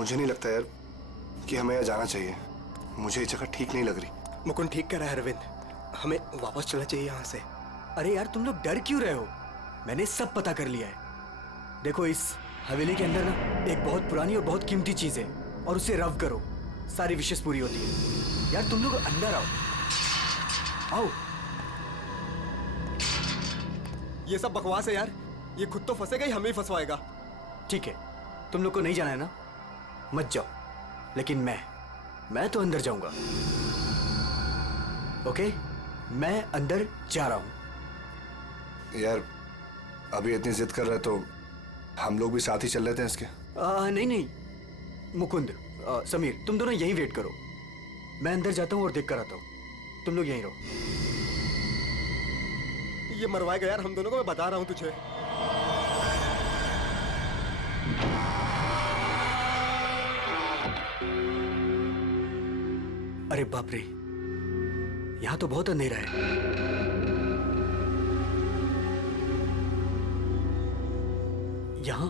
मुझे नहीं लगता यार कि हमें यहाँ जाना चाहिए। मुझे ये जगह ठीक नहीं लग रही। मुकुंद ठीक कह रहा है अरविंद, हमें वापस चलना चाहिए यहाँ से। अरे यार तुम लोग डर क्यों रहे हो? मैंने सब पता कर लिया है। देखो इस हवेली के अंदर ना एक बहुत पुरानी और बहुत कीमती चीज है, और उसे रव करो, सारी विशेष पूरी होती है। यार तुम लोग अंदर आओ, आओ। ये सब बकवास है यार, ये खुद तो फंसेगा ही, हमें ही फंसवाएगा। ठीक है, तुम लोग को नहीं जाना है ना, मत जाओ, लेकिन मैं तो अंदर जाऊंगा। ओके, मैं अंदर जा रहा हूं। यार अभी इतनी जिद कर रहे तो हम लोग भी साथ ही चल लेते हैं इसके। नहीं मुकुंद, समीर, तुम दोनों यहीं वेट करो। मैं अंदर जाता हूं और देख कर आता हूं, तुम लोग यहीं रहो। ये मरवाएगा यार हम दोनों को, मैं बता रहा हूं तुझे। अरे बाप रे, यहां तो बहुत अंधेरा है। यहां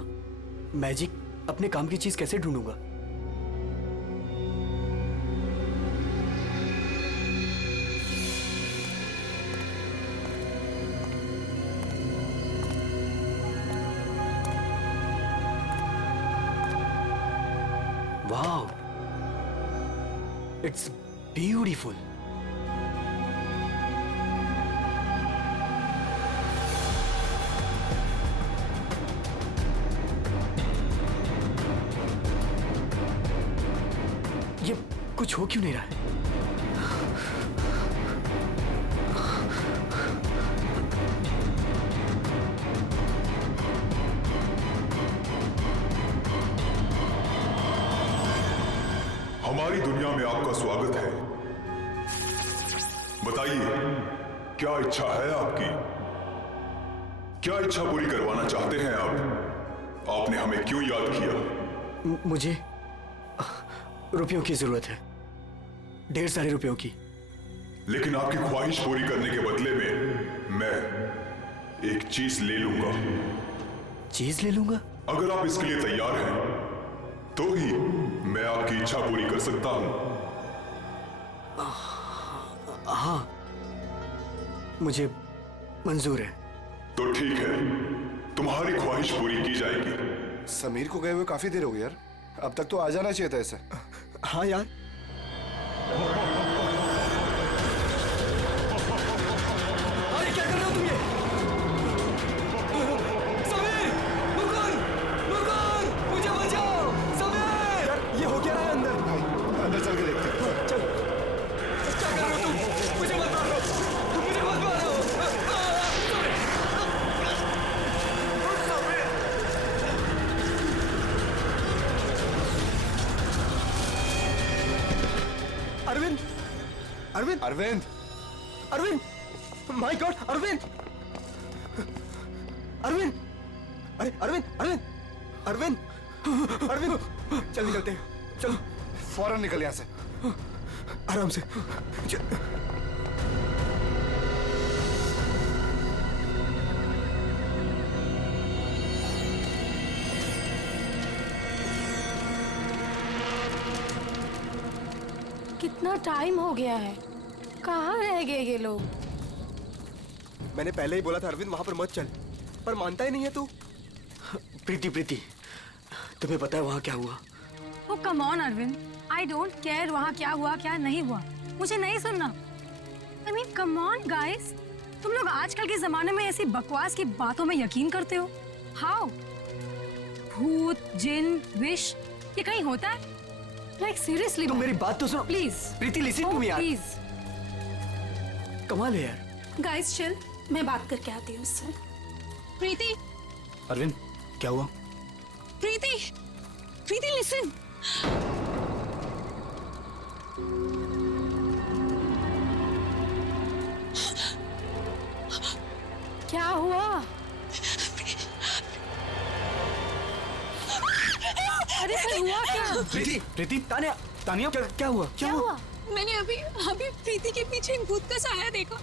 मैजिक अपने काम की चीज कैसे ढूंढूंगा? Wow, it's beautiful. ये कुछ हो क्यों नहीं रहा है? हमारी दुनिया में आपका स्वागत है। बताइए, क्या इच्छा है आपकी? क्या इच्छा पूरी करवाना चाहते हैं आप? आपने हमें क्यों याद किया? मुझे रुपयों की जरूरत है, ढेर सारे रुपयों की। लेकिन आपकी ख्वाहिश पूरी करने के बदले में मैं एक चीज ले लूंगा। चीज ले लूंगा? अगर आप इसके लिए तैयार हैं तो ही मैं आपकी इच्छा पूरी कर सकता हूं। हाँ, मुझे मंजूर है। तो ठीक है, तुम्हारी ख्वाहिश पूरी की जाएगी। समीर को गए हुए काफी देर हो गई यार, अब तक तो आ जाना चाहिए था इसे। हाँ यार, अरे क्या कर रहे हो तुम? ये समीर, मुकुंद, मुकुंद, मुझे बचाओ। समीर, यार ये हो क्या रहा है अंदर? भाई अंदर चल के देखते हैं। चल, क्या कर रहे हो तुम? मुझे मत मारो, मुझे मत मारो। अरविंद, अरविंद, अरविंद, अरविंद, माय गॉड, अरविंद, अरविंद, अरे अरविंद, अरविंद, अरविंद, अरविंद, चल निकलते हैं, चलो फौरन निकल यहाँ से। आराम से। कितना टाइम हो गया है, कहाँ रह गए ये लोग? मैंने पहले ही बोला था अरविंद वहां पर मत चल, पर मानता ही नहीं है तू। प्रीति, तुम्हें पता है वहां क्या हुआ? Oh come on Arvind, I don't care वहाँ क्या हुआ क्या नहीं हुआ, मुझे नहीं सुनना। I mean come on guys, तुम लोग आजकल के जमाने में ऐसी बकवास की बातों में यकीन करते हो? हाउ? भूत, जिन, विश, ये कहीं होता है? लाइक सीरियसली तुम मेरी बात तो सुनो please. Preeti, listen to me यार, प्लीज कमाल है यार। गाइस चिल, मैं बात करके आती हूँ उससे। प्रीति, अरविंद क्या हुआ? प्रीति, प्रीति लिसन। क्या हुआ? अरे फिर हुआ क्या? प्रीति, तानिया क्या हुआ? क्या हुआ? मैंने अभी प्रीति के पीछे एक भूत का साया देखा।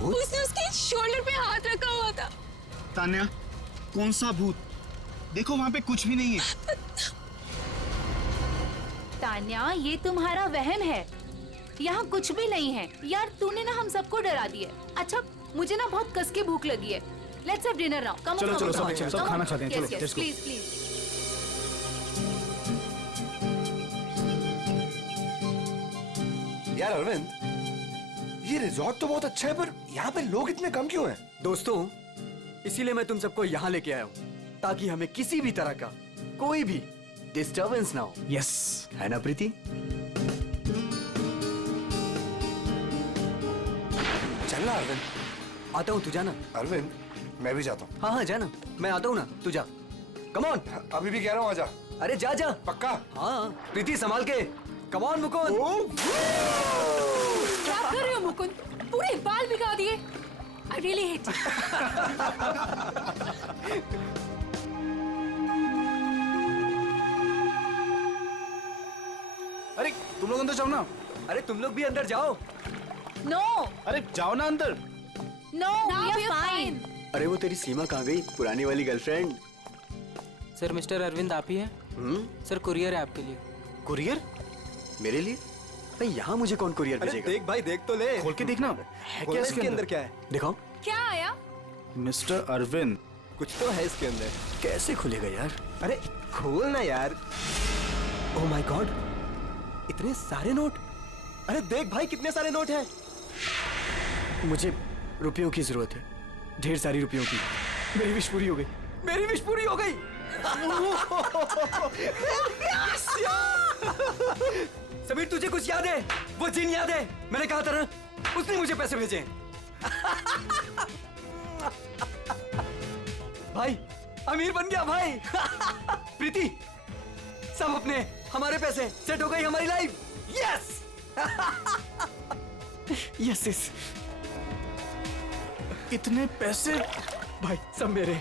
उसने उसके शोल्डर पे हाथ रखा हुआ था। तान्या, कौन सा भूत? देखो वहां पे कुछ भी नहीं है। तान्या, ये तुम्हारा वहम है। यहाँ कुछ भी नहीं है यार। तूने ना हम सबको डरा दिया। अच्छा, मुझे ना बहुत कस के भूख लगी है। Let's have dinner now. Come चलो, सब खाना चाहते हैं, चलो, let's go. Please please. यार अरविंद, ये रिजॉर्ट तो बहुत अच्छा है, पर यहाँ पे लोग इतने कम क्यों हैं? दोस्तों, इसीलिए मैं तुम सबको यहाँ लेके आया हूँ, ताकि हमें किसी भी तरह का कोई भी डिस्टरबेंस ना हो। यस, है ना प्रीति? चलना अरविंद। आता हूँ, तू जाना। अरविंद, मैं भी जाता हूँ। हाँ हाँ, जाना। मैं आता हूँ ना, तू जा। Come on. अभी भी कह रहा हूँ, आजा। अरे जा जा। पक्का? हाँ, प्रीति संभाल के। Come on Mukund. क्या कर रहे हो मुकुंद? पूरे बाल भिगा दिए। I really hate you. अरे तुम लोग अंदर जाओ ना। अरे तुम लोग भी अंदर जाओ। नो अरे जाओ ना अंदर। No, we are fine. अरे वो तेरी सीमा कहाँ गई, पुरानी वाली गर्लफ्रेंड? सर, मिस्टर अरविंद आप ही हैं? सर, कुरियर है आपके लिए। कुरियर? मेरे लिए? भाई यहाँ मुझे कौन कुरियर भेजेगा? देख भाई, देख तो ले। खोल के देखना है क्या इसके अंदर। क्या है? दिखाओ। क्या आया? मिस्टर अरविंद, कुछ तो है इसके अंदर। कैसे खुलेगा यार? अरे खोल ना यार। ओह माय गॉड, इतने सारे नोट। अरे देख भाई, कितने सारे नोट हैं। मुझे रुपयों की जरूरत है, ढेर सारी रुपयों की। मेरी विश पूरी हो गई। मेरी विश पूरी हो गई। समीर, तुझे कुछ याद है? वो जिन याद है? मैंने कहा था ना, उसने मुझे पैसे भेजे हैं। भाई, अमीर बन गया भाई। प्रीति, सब अपने, हमारे पैसे, सेट हो गई हमारी लाइफ। यस। Yes yes. इतने पैसे भाई, सब मेरे।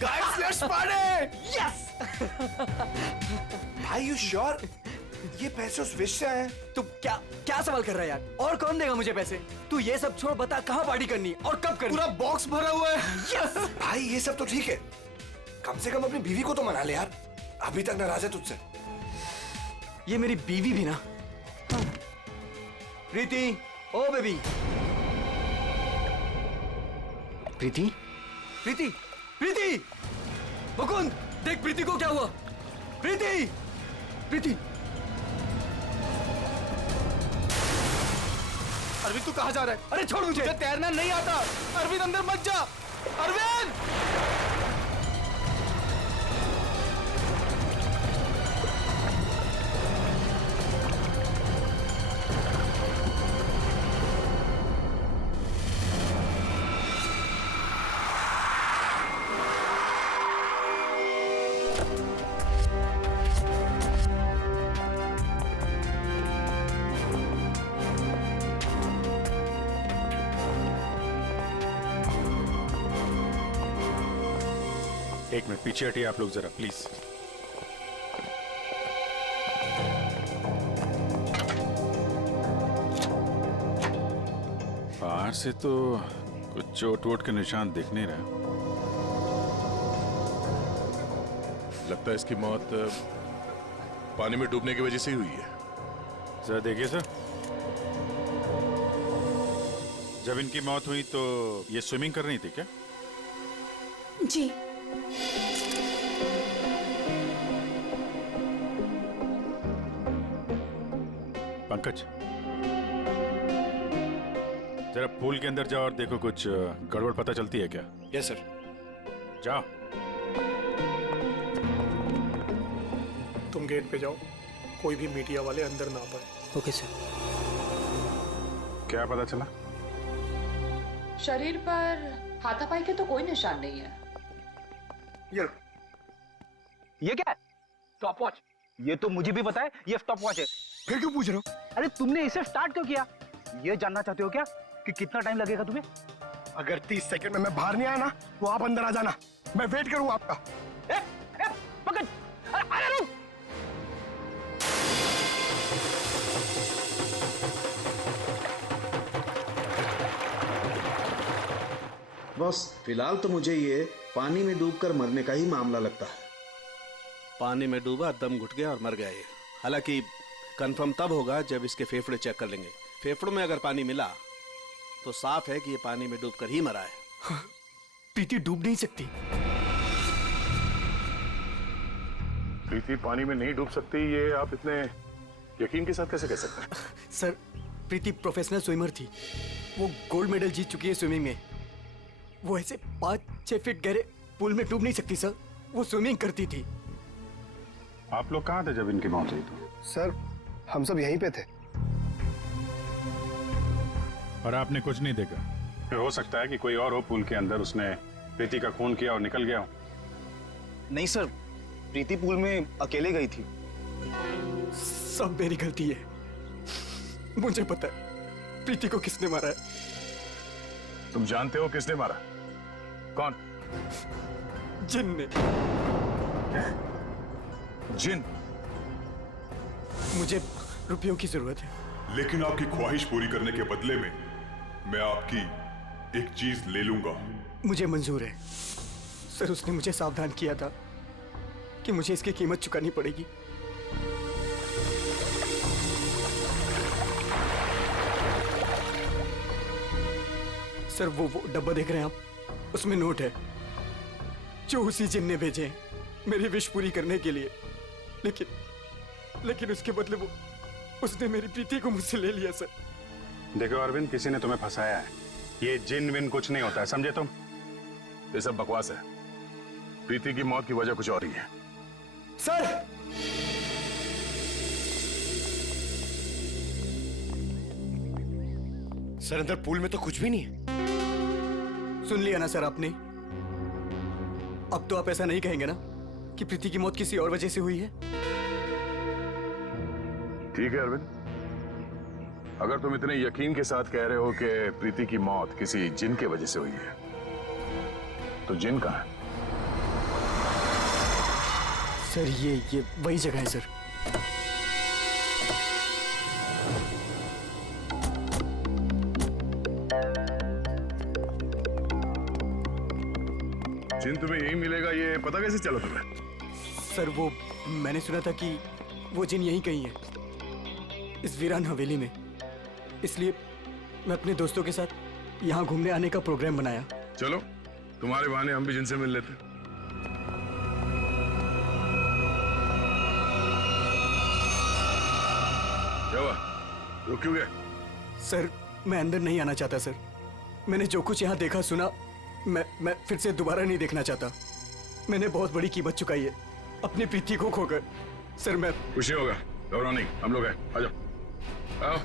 Guys, let's party. यस। भाई, यू श्योर? ये पैसे उस विश से आए हैं? तू क्या क्या सवाल कर रहा है यार? और कौन देगा मुझे पैसे? तू ये सब छोड़, बता कहाँ पार्टी करनी है और कब करनी? पूरा बॉक्स भरा हुआ है। यस। भाई, ये सब तो ठीक है, कम से कम अपनी बीवी को तो मना ले यार। अभी तक नाराज है तुझसे। ये मेरी बीवी भी ना। प्रीति, ओ बेबी। प्रीति, प्रीति, प्रीति। मुकुंद, देख प्रीति को क्या हुआ। प्रीति, प्रीति। अरविंद, तू कहाँ जा रहा है? अरे छोड़ मुझे। तुझे तैरना नहीं आता। अरविंद, अंदर मत जा। अरविंद! एक मिनट पीछे हटिए आप लोग जरा प्लीज। बाहर से तो कुछ चोट वोट के निशान दिख नहीं रहा। लगता है इसकी मौत पानी में डूबने की वजह से ही हुई है। जरा देखिए सर, जब इनकी मौत हुई तो ये स्विमिंग कर रही थी क्या? जी। पंकज, जरा पूल के अंदर जाओ और देखो कुछ गड़बड़ पता चलती है क्या। Yes sir. जाओ। तुम गेट पे जाओ, कोई भी मीडिया वाले अंदर ना पाए। Okay sir. क्या पता चला? शरीर पर हाथापाई के तो कोई निशान नहीं है। ये क्या है? Stop watch. ये तो मुझे भी पता है, ये स्टॉप वॉच है। फिर क्यों पूछ रहे हो? अरे तुमने इसे स्टार्ट क्यों किया? ये जानना चाहते हो क्या कि कितना टाइम लगेगा तुम्हें? अगर 30 सेकंड में मैं बाहर नहीं आया ना, तो आप अंदर आ जाना, मैं वेट करूंगा आपका। पकड़! अरे रुक! बस फिलहाल तो मुझे ये पानी में डूबकर मरने का ही मामला लगता है। पानी में डूबा, दम घुट गया और मर गया ये। हालांकि कंफर्म तब होगा जब इसके फेफड़े चेक कर लेंगे। फेफड़ों में अगर पानी मिला तो साफ है कि ये पानी में डूबकर ही मरा है। प्रीति डूब नहीं सकती। प्रीति पानी में नहीं डूब सकती, ये आप इतने यकीन के साथ कैसे कह सकते हैं? सर, प्रीति प्रोफेशनल स्विमर थी। वो गोल्ड मेडल जीत चुकी है स्विमिंग में। वो ऐसे 5-6 फीट गहरे पूल में डूब नहीं सकती सर। वो स्विमिंग करती थी। आप लोग कहाँ थे जब इनकी मौत हुई? तो सर, हम सब यहीं पे थे। और आपने कुछ नहीं देखा? फिर हो सकता है कि कोई और हो पूल के अंदर, उसने प्रीति का खून किया और निकल गया हो। नहीं सर, प्रीति पूल में अकेले गई थी। सब मेरी गलती है। मुझे पता है प्रीति को किसने मारा है। तुम जानते हो किसने मारा? कौन? जिन ने। जिन? मुझे रुपयों की जरूरत है। लेकिन आपकी ख्वाहिश पूरी करने के बदले में मैं आपकी एक चीज ले लूंगा। मुझे मंजूर है सर। उसने मुझे सावधान किया था कि मुझे इसकी कीमत चुकानी पड़ेगी। सर, वो डब्बा देख रहे हैं आप? उसमें नोट है जो उसी जिन ने भेजे हैं मेरी विश पूरी करने के लिए। लेकिन उसके बदले उसने मेरी प्रीति को मुझसे ले लिया सर। देखो अरविंद, किसी ने तुम्हें फंसाया है। ये जिन विन कुछ नहीं होता है, समझे तुम? ये सब बकवास है। प्रीति की मौत की वजह कुछ और ही है। सर, सर अंदर पूल में तो कुछ भी नहीं है। सुन लिया ना सर आपने? अब तो आप ऐसा नहीं कहेंगे ना कि प्रीति की मौत किसी और वजह से हुई है? ठीक है अरविंद, अगर तुम इतने यकीन के साथ कह रहे हो कि प्रीति की मौत किसी जिन के वजह से हुई है, तो जिन कहाँ है? सर, ये वही जगह है सर। जिन तुम्हें यही मिलेगा, ये पता कैसे चला तुम्हें? सर, वो मैंने सुना था कि वो जिन यहीं कहीं है, इस वीरान हवेली में। इसलिए मैं अपने दोस्तों के साथ यहाँ घूमने आने का प्रोग्राम बनाया। चलो, तुम्हारे बहाने हम भी जिनसे मिल लेते। क्या हुआ? रुक क्यों गए? सर, मैं अंदर नहीं आना चाहता सर। मैंने जो कुछ यहाँ देखा सुना, मैं फिर से दोबारा नहीं देखना चाहता। मैंने बहुत बड़ी कीमत चुकाई है अपनी प्रीति को खोकर। सर, मैं कुछ नहीं होगा, घबराओ नहीं, हम लोग हैं। आ जाओ, आओ।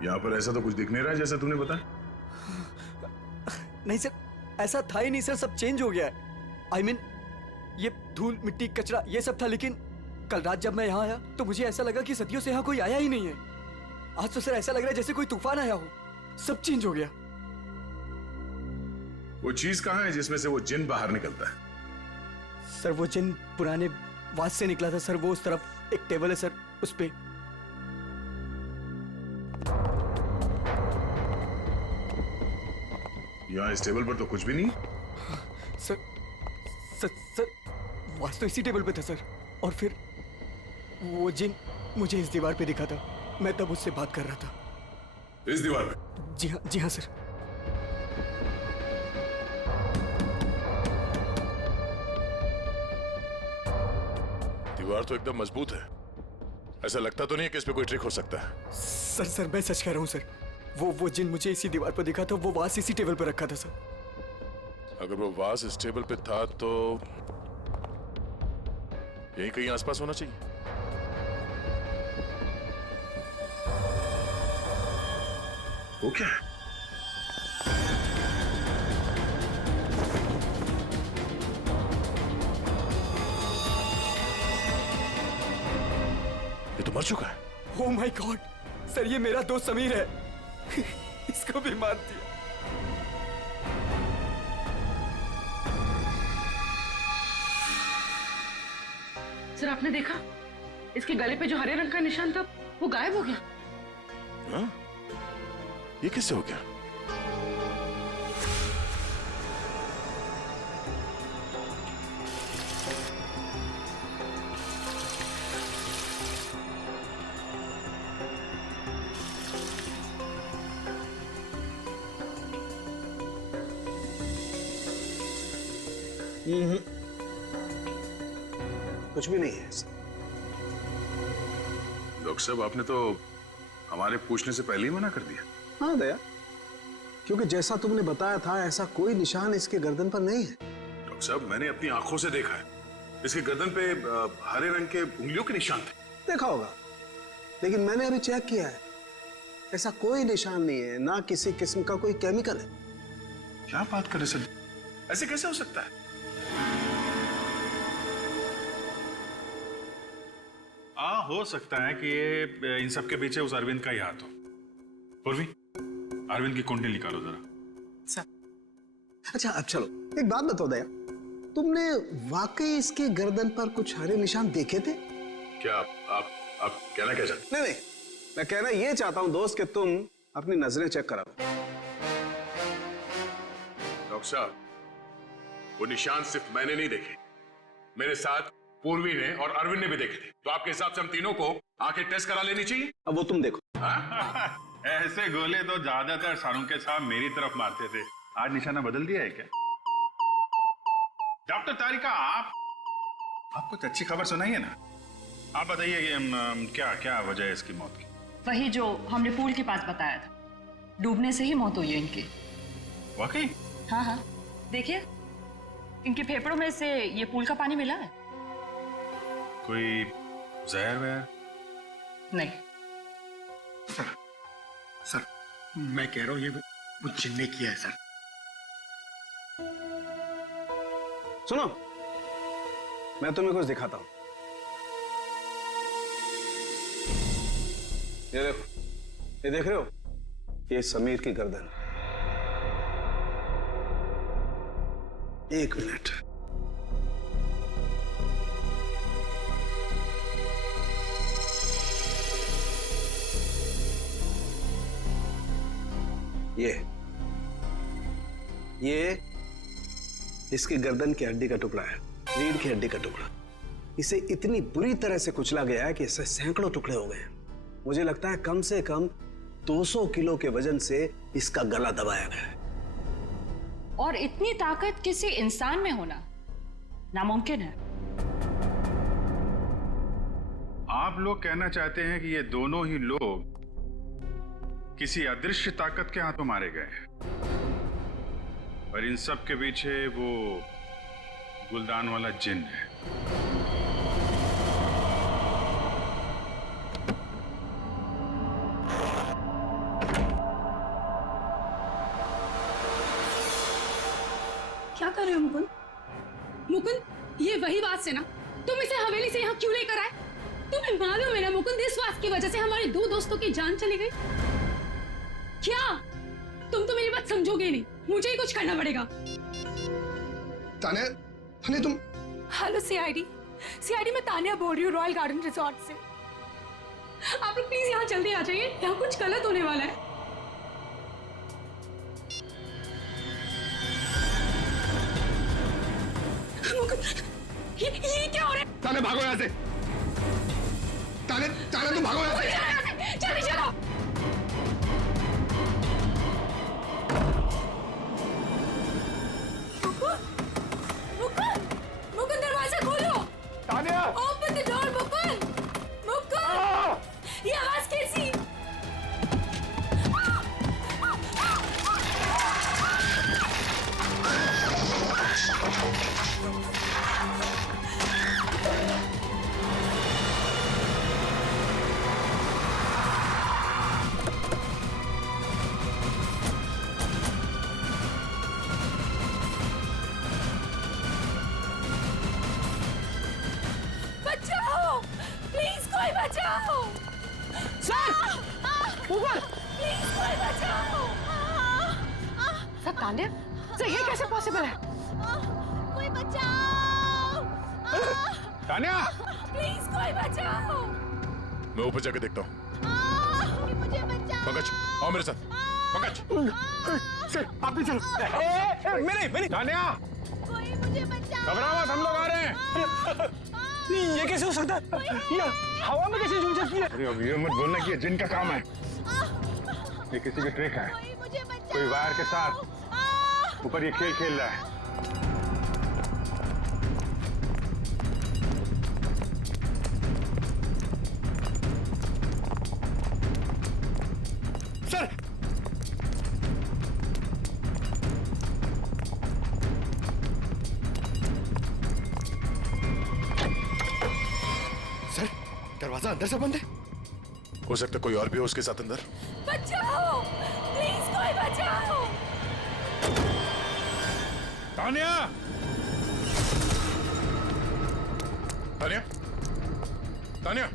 यहाँ पर ऐसा तो कुछ दिख नहीं रहा है जैसा तुमने बताया। नहीं सर, ऐसा था ही नहीं सर। सब चेंज हो गया है। I mean, ये धूल मिट्टी कचरा ये सब था, लेकिन कल रात जब मैं यहाँ आया तो मुझे ऐसा लगा कि सदियों से यहाँ कोई आया ही नहीं है। आज तो सर ऐसा लग रहा है जैसे कोई तूफान आया हो। सब चेंज हो गया। वो चीज कहाँ है जिसमें से वो जिन बाहर निकलता है? सर, वो जिन पुराने वास से निकला था सर। वो उस तरफ एक टेबल है सर, उस पे। यहाँ इस टेबल पर तो कुछ भी नहीं। सर, वास तो इसी टेबल पे था सर। और फिर वो जिन मुझे इस दीवार पे दिखा था। मैं तब उससे बात कर रहा था। इस दीवार पे? जी हाँ सर। दीवार तो एकदम मजबूत है। ऐसा लगता तो नहीं है कि इस पे कोई ट्रिक हो सकता है। सर, मैं सच कह रहा हूँ सर। वो जिन मुझे इसी दीवार पर दिखा था। वो वास इसी टेबल पर रखा था सर। अगर वो वास इस टेबल पे था तो यहीं कहीं आसपास होना चाहिए। वो क्या है? ये तो मर चुका है। ओह माय गॉड सर, ये मेरा दोस्त समीर है। इसको भी मार दिया। सर आपने देखा इसके गले पे जो हरे रंग का निशान था वो गायब हो गया। हाँ? ये किससे हो गया? कुछ भी नहीं है ऐसा। डॉक्टर साहब, आपने तो हमारे पूछने से पहले ही मना कर दिया। हाँ दया, क्योंकि जैसा तुमने बताया था ऐसा कोई निशान इसके गर्दन पर नहीं है। डॉक्टर साहब, मैंने अपनी आंखों से देखा है, इसके गर्दन पे हरे रंग के उंगलियों के निशान थे। देखा होगा, लेकिन मैंने अभी चेक किया है, ऐसा कोई निशान नहीं है, ना किसी किस्म का कोई केमिकल है। क्या बात कर रहे सर, ऐसे कैसे हो सकता है? हो सकता है कि ये इन सब के पीछे उस अरविंद का ही हाथ हो। पूर्वी, अरविंद की कुंडली निकालो जरा। अच्छा अब चलो, एक बात बताओ दया, तुमने वाकई इसके गर्दन पर कुछ हरे निशान देखे थे? क्या आप कहना क्या चाहते? नहीं, मैं कहना ये चाहता हूं दोस्त कि तुम अपनी नजरें चेक करा लो। डॉक्टर साहब, वो निशान सिर्फ मैंने नहीं देखे, मेरे साथ पूर्वी ने और अरविंद ने भी देखे थे। तो आपके हिसाब से हम तीनों को आंखें टेस्ट करा लेनी चाहिए। अब वो तुम देखो। ऐसे गोले तो ज्यादातर शाहरुख के साहब मेरी तरफ मारते थे, आज निशाना बदल दिया है क्या? डॉक्टर तारिका, आप कुछ अच्छी खबर सुनाइए ना। आप बताइए कि क्या क्या वजह है इसकी मौत की? वही जो हमने पूल के पास बताया था, डूबने से ही मौत हुई है इनकी। वाकई? हाँ हाँ, देखिए इनके फेफड़ों में से ये पूल का पानी मिला है। कोई जहर वहर? नहीं सर, मैं कह रहा हूं ये वो जिन ने किया है सर। सुनो, मैं तुम्हें कुछ दिखाता हूं। ये देखो, ये देख रहे हो, ये समीर की गर्दन। एक मिनट, ये इसकी गर्दन की हड्डी का टुकड़ा है, रीढ़ की हड्डी का टुकड़ा। इसे इतनी बुरी तरह से कुचला गया है कि इससे सैकड़ों टुकड़े हो गए। मुझे लगता है कम से कम 200 किलो के वजन से इसका गला दबाया गया है। और इतनी ताकत किसी इंसान में होना नामुमकिन है। आप लोग कहना चाहते हैं कि ये दोनों ही लोग किसी अदृश्य ताकत के हाथों मारे गए हैं, और इन सब के पीछे वो गुलदान वाला जिन है। क्या कर रहे हो मुकुंद? मुकुंद, ये वही बात से ना तुम इसे हवेली से यहाँ क्यों लेकर आए? तुम्हें मालूम है ना मुकुंद, इस बात की वजह से हमारे 2 दोस्तों की जान चली गई। क्या तुम तो मेरी बात समझोगे नहीं, मुझे ही कुछ करना पड़ेगा। तान्या तुम। हेलो सीआईडी मैं तान्या बोल रही हूँ, रॉयल गार्डन रिजॉर्ट से। आप लोग प्लीज यहाँ जल्दी आ जाइए, यहाँ कुछ गलत होने वाला है। ये क्या हो रहा है? तान्या भागो यहाँ से। तान्या तुम भागो यहाँ से। जल्दी चलो। मुकुंद, दरवाजा खोलो। Tanya, open the door Mukund. ये आवाज कैसी? बचाओ, प्लीज कोई बचाओ। सर, ऊपर प्लीज कोई बचाओ। सर तान्या, सर ये कैसे पॉसिबल है? कोई बचाओ। तान्या, प्लीज कोई बचाओ। मैं ऊपर जाके देखता हूँ। मुझे बचाओ। पंकज, आओ मेरे साथ। पंकज, सर आप भी चलो। मैं नहीं। तान्या, कोई मुझे बचाओ। घबराओ मत, हम लोग आ रहे हैं। ये कैसे हो सकता है? ये हवा में कैसे झूल सकती है? अरे अब ये मत बोलना कि ये जिन का काम है। ये किसी की ट्रिक है। कोई वायर के साथ ऊपर ये खेल रहा है। सर, सर, दरवाजा अंदर से बंद है। हो सकता है कोई और भी हो उसके साथ अंदर। बचाओ, प्लीज कोई बचाओ। तान्या, तान्या, तान्या,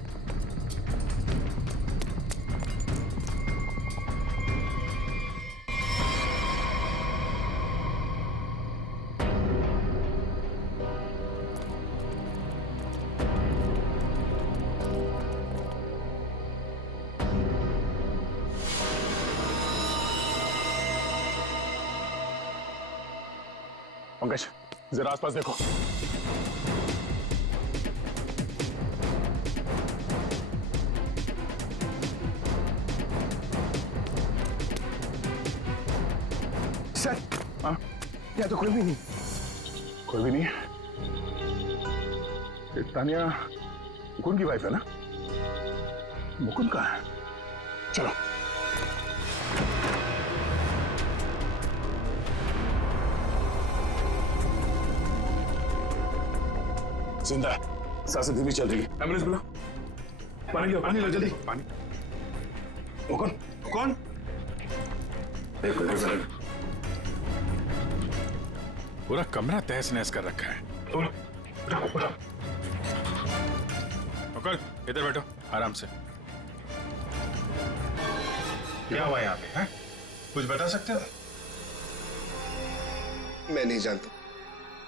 पंकज जरा आसपास देखो। सर, हाँ? यहाँ तो कोई भी नहीं। कोई भी नहीं है। ये तान्या मुकुंद की वाइफ है ना? मुकुंद कहाँ है? चलो। जिंदा है, सांसें धीमी चल रही है। एम्बुलेंस बुला। पानी लो जल्दी। पानी। मुकुंद, मुकुंद। देखो देखो। पूरा कमरा तहस नहस कर रखा है। मुकुंद, इधर बैठो आराम से। क्या हुआ यहाँ पे? हैं? कुछ बता सकते हो? मैं नहीं जानता,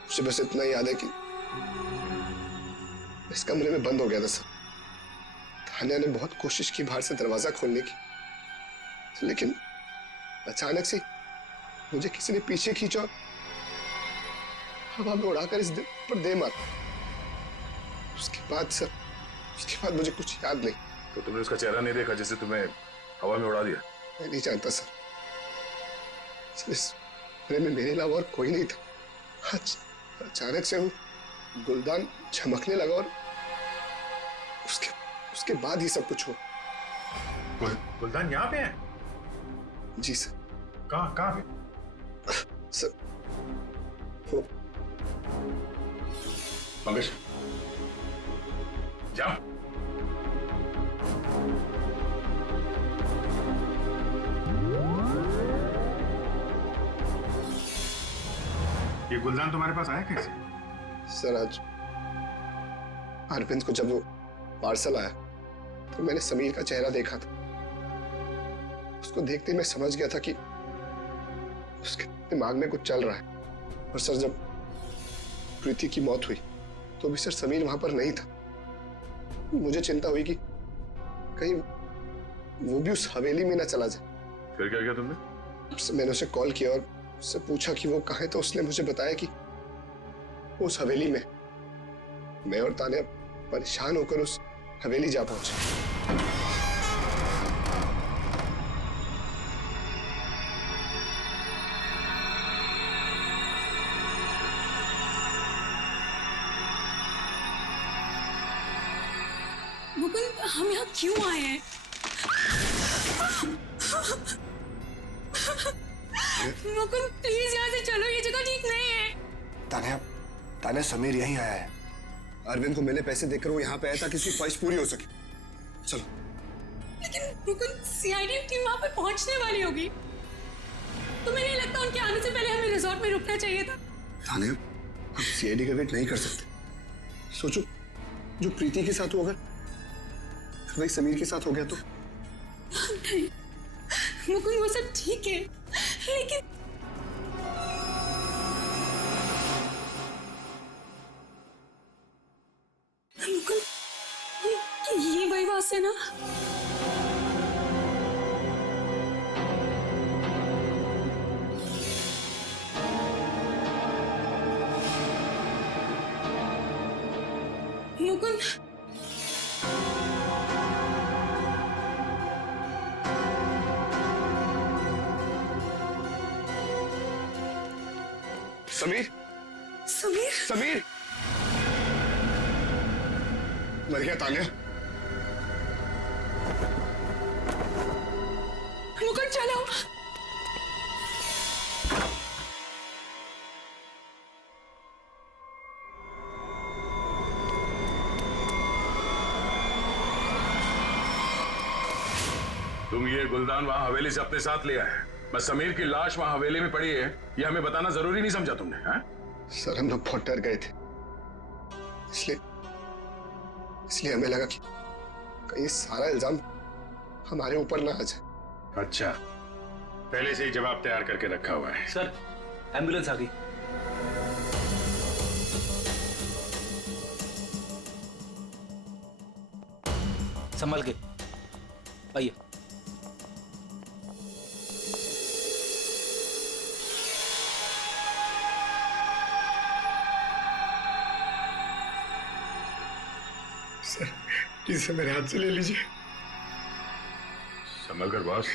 मुझे बस इतना याद है कि इस कमरे में बंद हो गया था सर। तान्या ने बहुत कोशिश की बाहर से दरवाजा खोलने की, लेकिन अचानक से मुझे किसी ने पीछे खींचा और हवा में उड़ाकर इस दिल पर दे मारा। उसके बाद मुझे कुछ याद नहीं। तो तुमने उसका चेहरा नहीं देखा जिसे तुम्हें हवा में उड़ा दिया? मैं नहीं जानता सर, इस कमरे में मेरे अलावा और कोई नहीं था। अचानक से वो गुलदान चमकने लगा और उसके बाद ही सब कुछ हुआ। गुलदान यहाँ पे है? जी सर। कहाँ पे? सर वो पंकज, जाओ। ये गुलदान तुम्हारे पास आया कैसे? सर आज अरविंद को जब वो पार्सल आया तो मैंने समीर का चेहरा देखा था। उसको देखते मैं समझ गया था कि उसके दिमाग में कुछ चल रहा है। और सर जब प्रीति की मौत हुई तो भी सर समीर वहां पर नहीं था। मुझे चिंता हुई कि कहीं वो भी उस हवेली में ना चला जाए। फिर क्या किया तुमने? मैंने उसे कॉल किया और उससे पूछा कि वो कहाँ है, तो उसने मुझे बताया कि उस हवेली में। मैं और तान्या परेशान होकर उस हवेली जा पहुंचे। मुकुंद, हम यहाँ क्यों आए हैं? मुकुंद प्लीज यहाँ से चलो, ये जगह ठीक नहीं है। तान्या समीर यहीं आया है। अरविंद को मैंने पैसे देकर वो यहाँ पे आया ताकि उसकी ख्वाहिश पूरी हो सके। चलो। लेकिन मुकुंद, सीआईडी टीम वहाँ पे पहुँचने वाली होगी। तुम्हें नहीं लगता उनके आने से पहले हमें रिजॉर्ट में रुकना चाहिए था? तान्या, हम सीआईडी का वेट नहीं कर सकते। सोचो, जो प्रीति के साथ हो अगर वही समीर के साथ हो गया तो? नहीं मुकुंद, वो सब ठीक है, लेकिन यहाँ से ना। मुकुंद, समीर, समीर, समीर, मर गया तान्या। मुकुंद चलो। तुम ये गुलदान वहां हवेली से अपने साथ लिया है, बस समीर की लाश वहां हवेली में पड़ी है, ये हमें बताना जरूरी नहीं समझा तुमने? हैं? सर हम लोग बहुत डर गए थे, इसलिए हमें लगा कि कहीं सारा इल्जाम हमारे ऊपर ना आ जाए। अच्छा, पहले से ही जवाब तैयार करके रखा हुआ है। सर एम्बुलेंस आ गई। संभल के आइए। सर प्लीज मेरे हाथ से ले लीजिए। संभल कर बॉस,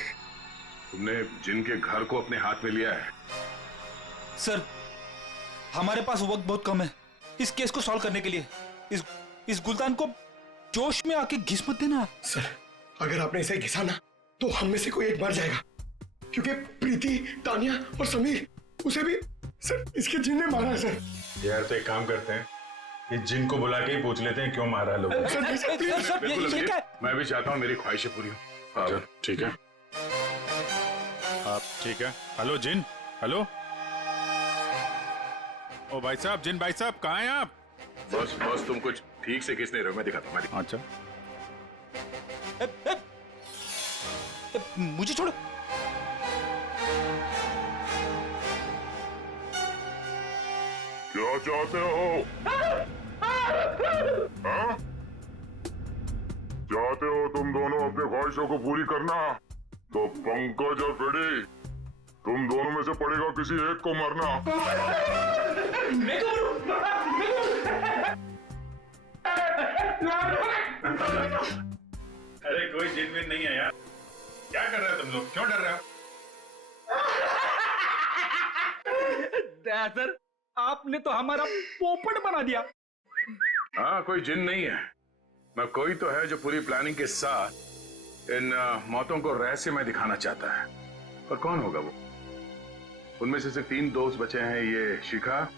तुमने जिनके घर को अपने हाथ में लिया है। सर हमारे पास वक्त बहुत कम है इस केस को सॉल्व करने के लिए। इस गुलदान को जोश में आके घिस मत देना। सर अगर आपने इसे घिसा ना तो हम में से कोई एक मर जाएगा, क्योंकि प्रीति, तानिया और समीर, उसे भी सर इसके जिन ने मारा है। सर यार तो एक काम करते हैं, इस जिन को बुला के ही पूछ लेते हैं क्यों मारा है लोगों को। बिल्कुल, मैं भी चाहता हूँ मेरी ख्वाहिशें पूरी हो। अच्छा ठीक है, आप ठीक है। हेलो जिन, हेलो। ओ भाई साहब, जिन भाई साहब कहाँ हैं आप? बस बस तुम कुछ ठीक से किस नहीं रहे हो, मैं दिखाता हूँ। अच्छा मुझे छोड़ो। क्या चाहते हो? हाँ? चाहते हो तुम दोनों अपने ख्वाहिशों को पूरी करना? तो पंकज और फ्रेडी, तुम दोनों में से पड़ेगा किसी एक को मरना। अरे कोई जिन विन नहीं है यार, क्या कर रहे हो तुम लोग, क्यों डर रहे हो? सर आपने तो हमारा पोपट बना दिया। हाँ कोई जिन नहीं है, मैं कोई तो है जो पूरी प्लानिंग के साथ इन मौतों को रहस्यमय दिखाना चाहता है। पर कौन होगा वो? उनमें से सिर्फ 3 दोस्त बचे हैं, ये शिखा,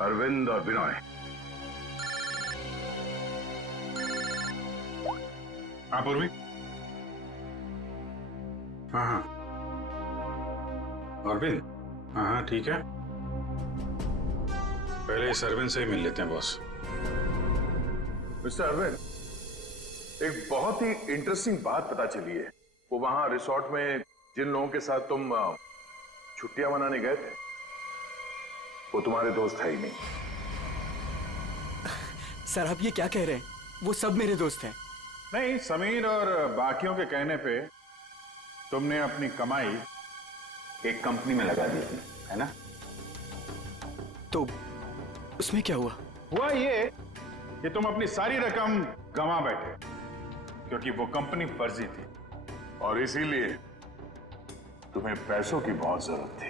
अरविंद और बिनॉय। हाँ पूर्वी। हाँ हाँ अरविंद, हाँ हाँ ठीक है। पहले इस अरविंद से ही मिल लेते हैं बॉस। मिस्टर अरविंद, एक बहुत ही इंटरेस्टिंग बात पता चली है। वो वहां रिसोर्ट में जिन लोगों के साथ तुम छुट्टियां मनाने गए थे, वो तुम्हारे दोस्त है ही नहीं। सर आप ये क्या कह रहे हैं? वो सब मेरे दोस्त हैं। नहीं, समीर और बाकियों के कहने पे तुमने अपनी कमाई एक कंपनी में लगा दी थी, है ना? तो उसमें क्या हुआ? हुआ ये कि तुम अपनी सारी रकम गंवा बैठे, क्योंकि वो कंपनी फर्जी थी और इसीलिए तुम्हें पैसों की बहुत जरूरत थी।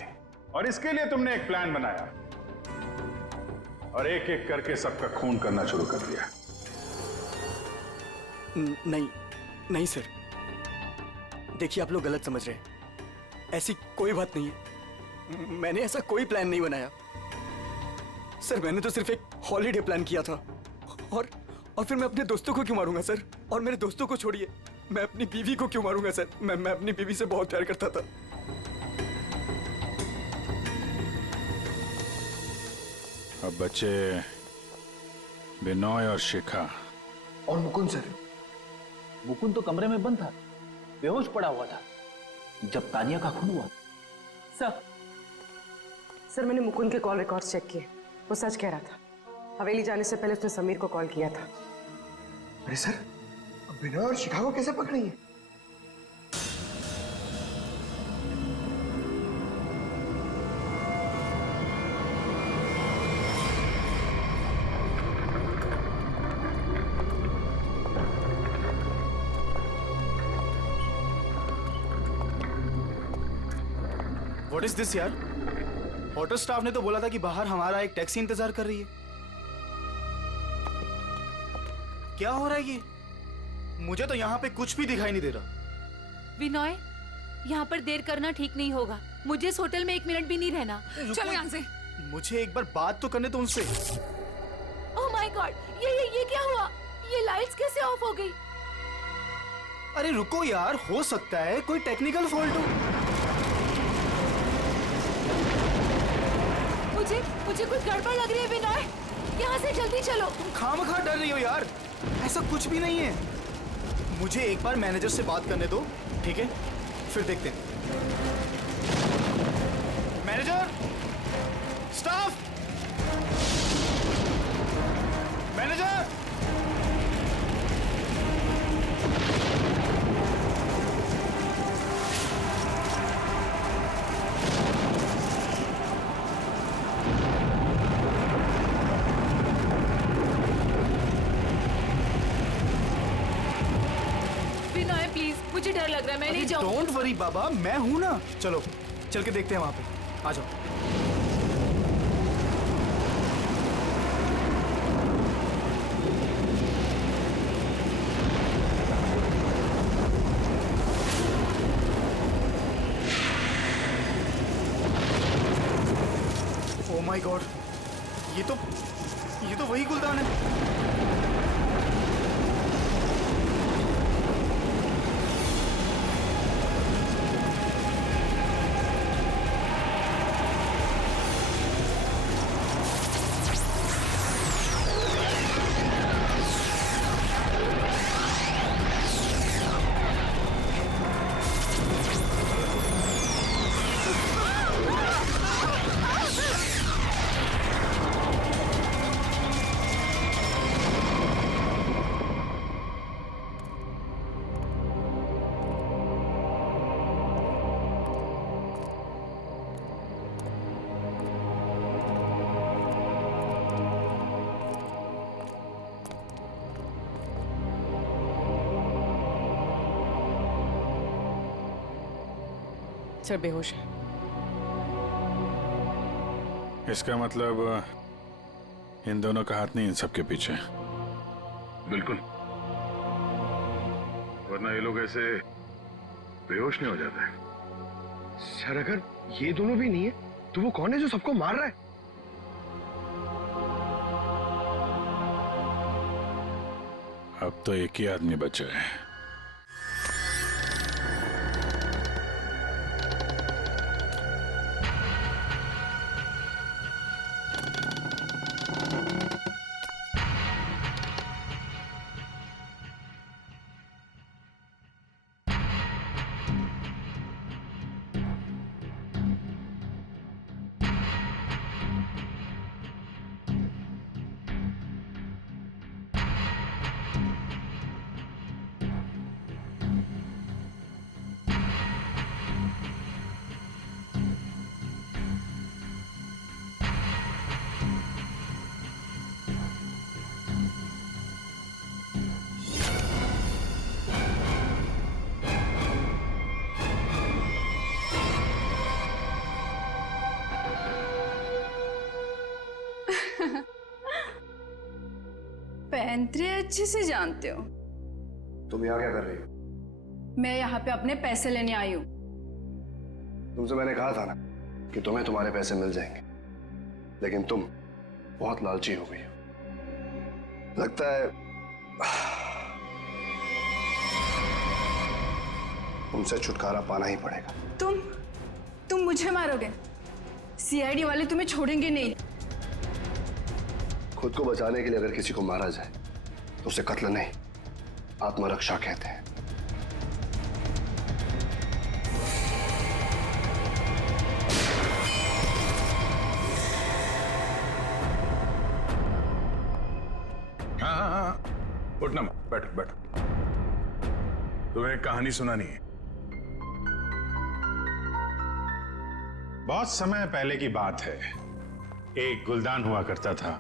और इसके लिए तुमने एक प्लान बनाया और एक एक करके सबका खून करना शुरू कर दिया। नहीं नहीं सर, देखिए आप लोग गलत समझ रहे हैं। ऐसी कोई बात नहीं है, मैंने ऐसा कोई प्लान नहीं बनाया। सर मैंने तो सिर्फ एक हॉलीडे प्लान किया था। और फिर मैं अपने दोस्तों को क्यों मारूंगा सर? और मेरे दोस्तों को छोड़िए, मैं अपनी बीवी को क्यों मारूंगा सर? मैं अपनी बीवी से बहुत प्यार करता था। अब बच्चे बिनॉय और शिखा और मुकुंद सर। मुकुंद तो कमरे में बंद था, बेहोश पड़ा हुआ था जब तानिया का खून हुआ। सर मैंने मुकुंद के कॉल रिकॉर्ड्स चेक किए, वो सच कह रहा था। हवेली जाने से पहले उसने समीर को कॉल किया था। अरे सर, विनय और शिकागो कैसे पकड़ी है? व्हाट इज दिस यार? होटल स्टाफ ने तो बोला था कि बाहर हमारा एक टैक्सी इंतजार कर रही है। क्या हो रहा है ये? मुझे तो यहाँ पे कुछ भी दिखाई नहीं दे रहा। विनय, यहाँ पर देर करना ठीक नहीं होगा। मुझे इस होटल में 1 मिनट भी नहीं रहना। चलो यहाँ से। मुझे एक बार बात तो करने दो उनसे। ओह माय गॉड, ये क्या हुआ? ये लाइट्स कैसे ऑफ हो गई? अरे रुको यार, हो सकता है कोई टेक्निकल फॉल्ट हो। मुझे कुछ गड़बड़ लग रही है विनय, यहाँ से जल्दी चलो। तुम खामखा डर रही हो यार, ऐसा कुछ भी नहीं है। मुझे एक बार मैनेजर से बात करने दो, ठीक है? फिर देखते हैं। Manager, staff, manager. मुझे डर लग रहा है, मैं नहीं जाऊंगी। डोंट वरी बाबा, मैं हूं ना। चलो चल के देखते हैं वहां पे। आ जाओ। ओह माय गॉड, ये तो वही गुलदान है। सर बेहोश है। इसका मतलब इन दोनों का हाथ नहीं इन सब के पीछे। बिल्कुल, वरना ये लोग ऐसे बेहोश नहीं हो जाते। सर अगर ये दोनों भी नहीं है तो वो कौन है जो सबको मार रहा है? अब तो एक ही आदमी बचा है। पैंतरे अच्छे से जानते हो। तुम यहाँ क्या कर रही हो? मैं यहाँ पे अपने पैसे लेने आई हूँ। तुमसे मैंने कहा था ना कि तुम्हें तुम्हारे पैसे मिल जाएंगे, लेकिन तुम बहुत लालची हो गई हो। लगता है तुमसे छुटकारा पाना ही पड़ेगा। तुम मुझे मारोगे? सीआईडी वाले तुम्हें छोड़ेंगे नहीं। खुद को बचाने के लिए अगर किसी को मारा जाए तो उसे कत्ल नहीं, आत्मरक्षा कहते हैं। हाँ, उठना, बैठो बैठो। तुम्हें एक कहानी सुनानी है। बहुत समय पहले की बात है। एक गुलदान हुआ करता था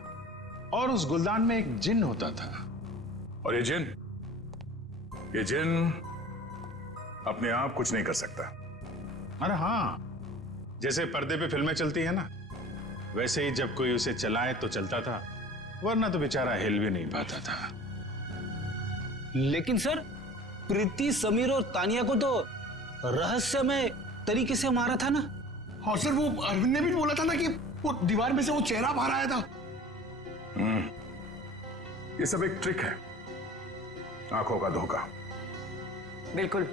और उस गुलदान में एक जिन होता था। और ये जिन अपने आप कुछ नहीं कर सकता। अरे हाँ, जैसे पर्दे पे फिल्में चलती है ना, वैसे ही जब कोई उसे चलाए तो चलता था, वरना तो बेचारा हिल भी नहीं पाता था। लेकिन सर, प्रीति, समीर और तानिया को तो रहस्यमय तरीके से मारा था ना। और सर वो अरविंद ने भी बोला था ना कि वो दीवार में से वो चेहरा बाहर आया था। ये सब एक ट्रिक है, आंखों का धोखा। बिल्कुल।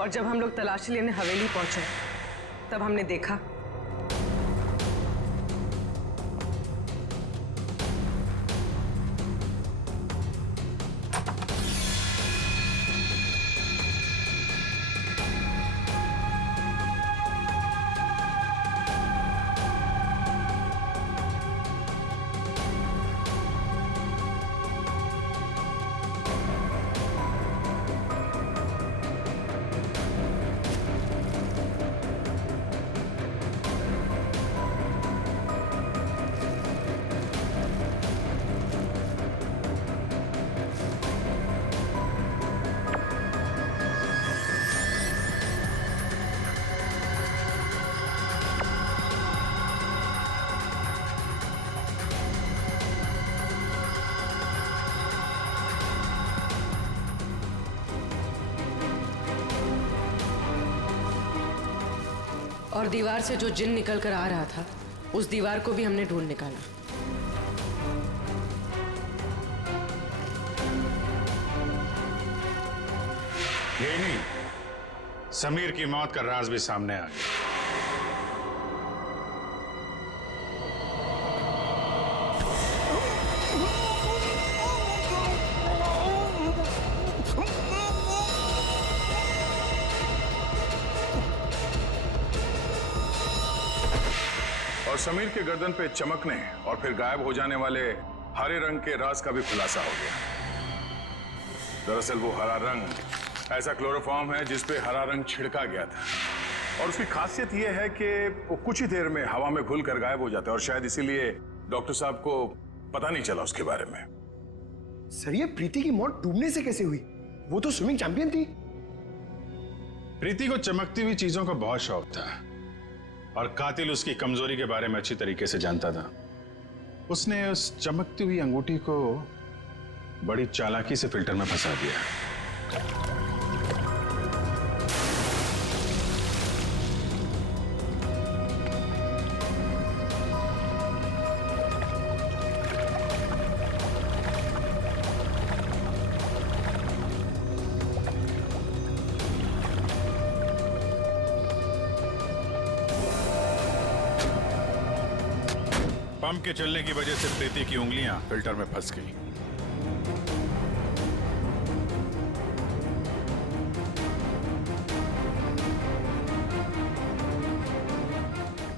और जब हम लोग तलाशी लेने हवेली पहुंचे तब हमने देखा और दीवार से जो जिन निकल कर आ रहा था, उस दीवार को भी हमने ढूंढ निकाला। यही नहीं, समीर की मौत का राज भी सामने आ गया। और समीर के गर्दन पे चमकने और फिर गायब हो जाने वाले हरे रंग के राज का भी खुलासा हो गया। दरअसल वो हरा रंग ऐसा क्लोरोफॉर्म है जिस पे हरा रंग छिड़का गया था, और उसकी खासियत ये है कि वो कुछ ही देर में हवा में घुल कर गायब हो जाता है, और शायद इसीलिए डॉक्टर साहब को पता नहीं चला उसके बारे में। सर ये प्रीति की मौत डूबने से कैसे हुई? वो तो स्विमिंग चैंपियन थी। प्रीति को चमकती हुई चीजों का बहुत शौक था और कातिल उसकी कमजोरी के बारे में अच्छी तरीके से जानता था। उसने उस चमकती हुई अंगूठी को बड़ी चालाकी से फिल्टर में फंसा दिया। पंप के चलने की वजह से प्रीति की उंगलियां फिल्टर में फंस गई।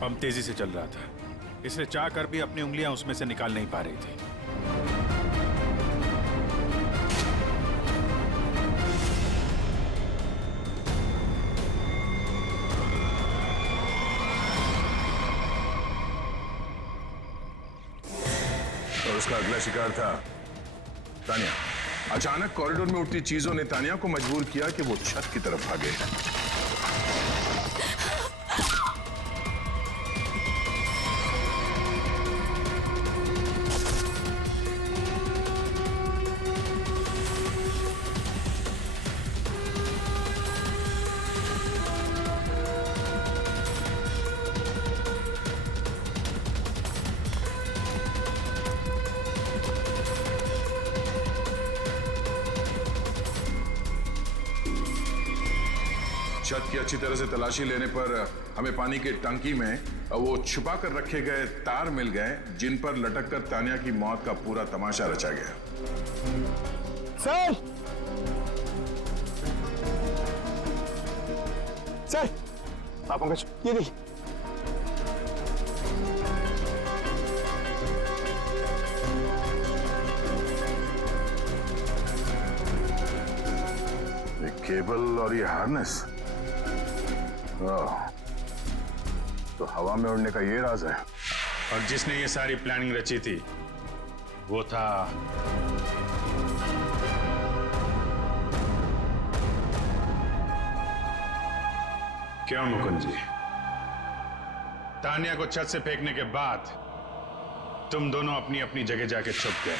पंप तेजी से चल रहा था, इसलिए चाह कर भी अपनी उंगलियां उसमें से निकाल नहीं पा रही थी। और उसका अगला शिकार था तानिया। अचानक कॉरिडोर में उठती चीजों ने तानिया को मजबूर किया कि वो छत की तरफ भागे। छत की अच्छी तरह से तलाशी लेने पर हमें पानी के टंकी में वो छुपा कर रखे गए तार मिल गए, जिन पर लटक कर तानिया की मौत का पूरा तमाशा रचा गया। सर! सर! हाँ पंकज, ये देखिए। केबल और ये हार्नेस। तो हवा में उड़ने का ये राज है। और जिसने ये सारी प्लानिंग रची थी वो था क्यों मुकुंद जी? तानिया को छत से फेंकने के बाद तुम दोनों अपनी अपनी जगह जाके छुप गए।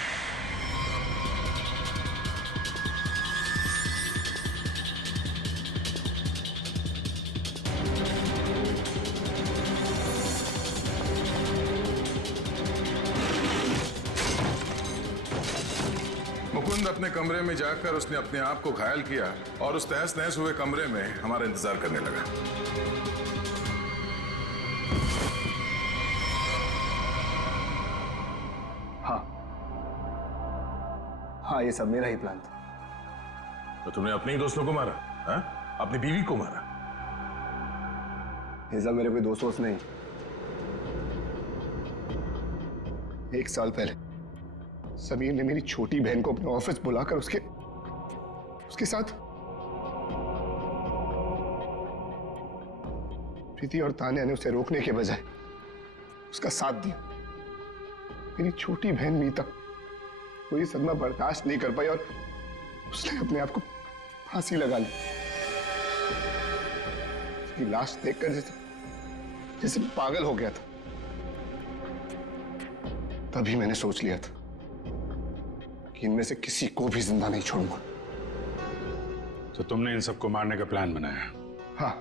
मुकुंद अपने कमरे में जाकर उसने अपने आप को घायल किया और उस तहस नहस हुए कमरे में हमारा इंतजार करने लगा। हाँ, ये सब मेरा ही प्लान था। तो तुमने अपने ही दोस्तों को मारा? हाँ? अपनी बीवी को मारा? ये सब मेरे कोई दोस्त नहीं। 1 साल पहले समीर ने मेरी छोटी बहन को अपने ऑफिस बुलाकर उसके साथ प्रीति और तान्या ने उसे रोकने के बजाय उसका साथ दिया। मेरी छोटी बहन मीता कोई सदमा बर्दाश्त नहीं कर पाई और उसने अपने आप को फांसी लगा ली। उसकी लाश देखकर जैसे पागल हो गया था। तभी मैंने सोच लिया था कि इनमें से किसी को भी जिंदा नहीं छोड़ूंगा। तो तुमने इन सबको मारने का प्लान बनाया? हाँ,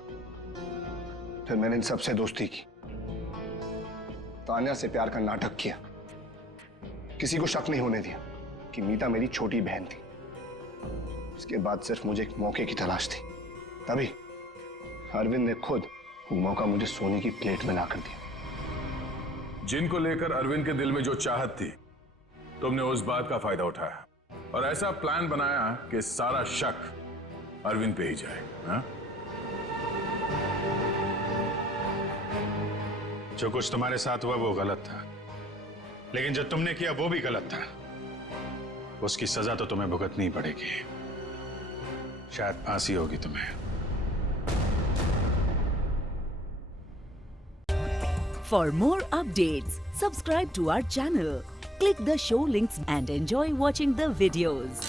फिर मैंने इन सबसे दोस्ती की, तान्या से प्यार का नाटक किया, किसी को शक नहीं होने दिया कि मीता मेरी छोटी बहन थी। इसके बाद सिर्फ मुझे एक मौके की तलाश थी, तभी अरविंद ने खुद वो मौका मुझे सोने की प्लेट में ला कर दिया। जिनको लेकर अरविंद के दिल में जो चाहत थी, तुमने उस बात का फायदा उठाया और ऐसा प्लान बनाया कि सारा शक अरविंद पे ही जाए। हा? जो कुछ तुम्हारे साथ हुआ वो गलत था, लेकिन जो तुमने किया वो भी गलत था। उसकी सजा तो तुम्हें भुगतनी पड़ेगी, शायद फांसी होगी तुम्हें। For more updates, subscribe to our channel, click the show links and enjoy watching the videos.